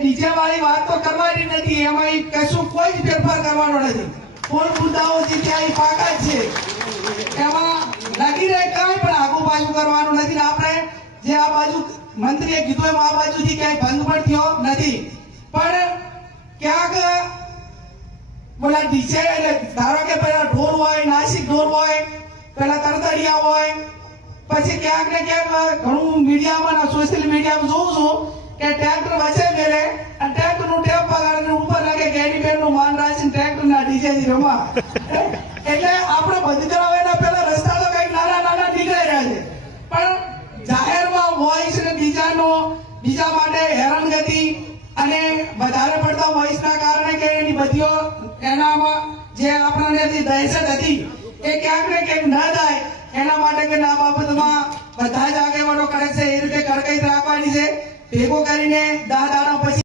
DJ વાળી વાત તો કરવાની નથી, એમાં કશું કોઈ જ ફેરફાર કરવાનો નથી. કોઈ મુદ્દાઓ જે ત્યાં પાકા છે એમાં લાગી રહે, કાંઈ પણ આગુ પાછું કરવાનું નથી. આપણે જે આ બાજુ મંત્રીએ કીધું એમ આ બાજુથી ક્યાંય ભંગ પણ થયો નથી. પણ ક્યાંક બોલા ડીજે ધારો કે પેલા ઢોર હોય, નાસિક ઢોર હોય, પેલા તરતડિયા હોય, પછી ક્યાંક ને ક્યાંક ઘણું મીડિયામાં સોશિયલ મીડિયામાં જોઉં છું કે ટ્રેક્ટર વચ્ચે મેળે અને ટ્રેક્ટર નું ટેપ પગાડીને ઉપર લાગે કે એની બેન નું માન રાખીને ટ્રેક્ટર ના ડીજે થી રમવા. એટલે આપણે બંધ કરાવવાના પેલા રસ્તા તો કઈક નાના નાના નીકળી રહ્યા છે, પણ જાહેરમાં વોઇસ ને બીજા માટે હેરાનગતિ અને વધારે પડતા વોઇસ ના કારણે કે એની બધીઓ એનામાં જે આપણને જે દહેશત હતી એ ક્યાંક ને ક્યાંક ન થાય એના માટે કે આ બાબતમાં બધા જ આગેવાનો કરે છે એ રીતે કડકાઈ રાખવાની છે. ભેગો કરીને 10 દાડા પછી